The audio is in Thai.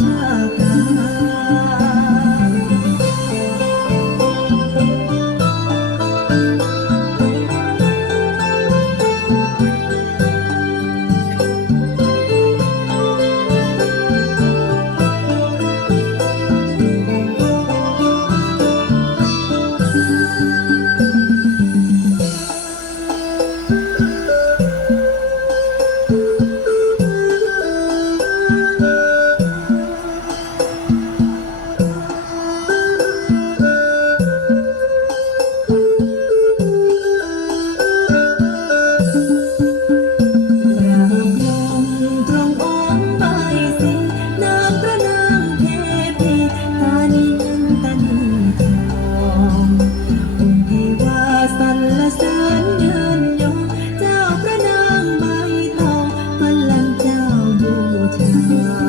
ชาติ Música